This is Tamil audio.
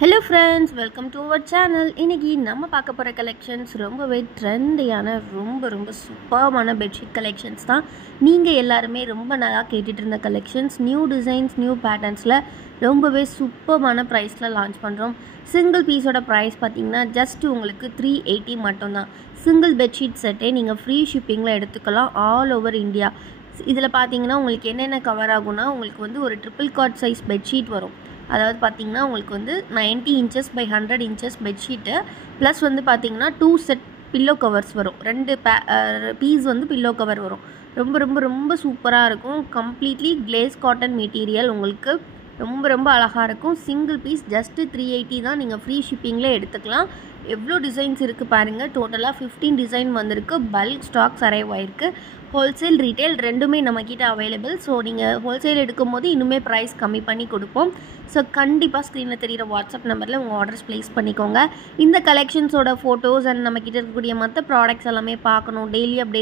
Hello friends, welcome to our channel. இன்னைக்கு நம்ம பார்க்க போற கலெக்ஷன்ஸ் ரொம்பவே ட்ரெண்டியான ரொம்ப சூப்பரான பெட்ஷீட் கலெக்ஷன்ஸ் தான். நீங்க எல்லாரும் ரொம்ப நாளா கேட்டுட்டு இருந்த கலெக்ஷன்ஸ், நியூ டிசைன்ஸ், நியூ பேட்டர்ன்ஸ்ல ரொம்பவே சூப்பரான பிரைஸ்ல லான்ச் பண்றோம். சிங்கிள் பீஸோட பிரைஸ் பாத்தீங்கன்னா ஜஸ்ட் உங்களுக்கு 380 மட்டும் தான். சிங்கிள் பெட்ஷீட் செட்டே நீங்க ஃப்ரீ ஷிப்பிங்ல எடுத்துக்கலாம் ஆல் ஓவர் இந்தியா. இதில் பார்த்தீங்கன்னா உங்களுக்கு என்னென்ன கவர் ஆகும்னா, உங்களுக்கு வந்து ஒரு ட்ரிபிள் காட் சைஸ் பெட்ஷீட் வரும். அதாவது பார்த்தீங்கன்னா உங்களுக்கு வந்து 90 inches by 100 inches bedsheet plus வந்து பார்த்தீங்கன்னா 2 செட் பில்லோ கவர்ஸ் வரும். 2 பீஸ் வந்து பில்லோ கவர் வரும். ரொம்ப சூப்பராக இருக்கும். கம்ப்ளீட்லி கிளேஸ் காட்டன் மெட்டீரியல், உங்களுக்கு ரொம்ப அழகாக இருக்கும். சிங்கிள் பீஸ் ஜஸ்ட்டு 380 தான். நீங்கள் ஃப்ரீ ஷிப்பிங்கில் எடுத்துக்கலாம். எவ்வளோ டிசைன்ஸ் இருக்குது பாருங்கள். டோட்டலாக 15 டிசைன் வந்திருக்கு. பல்க் ஸ்டாக்ஸ் அரைவ் ஆயிருக்கு. ஹோல்சேல் ரீட்டைல் ரெண்டுமே நம்மக்கிட்ட அவைலபிள். ஸோ நீங்கள் ஹோல்சேல் எடுக்கும் போது இன்னுமே ப்ரைஸ் கம்மி பண்ணி கொடுப்போம். ஸோ கண்டிப்பாக ஸ்க்ரீனில் தெரிகிற வாட்ஸ்அப் நம்பரில் உங்கள் ஆர்டர்ஸ் ப்ளேஸ் பண்ணிக்கோங்க. இந்த கலெக்ஷன்ஸோட ஃபோட்டோஸ் அண்ட் நம்மக்கிட்ட இருக்கக்கூடிய மற்ற ப்ராடக்ட்ஸ் எல்லாமே பார்க்கணும், டெய்லி அப்டேட்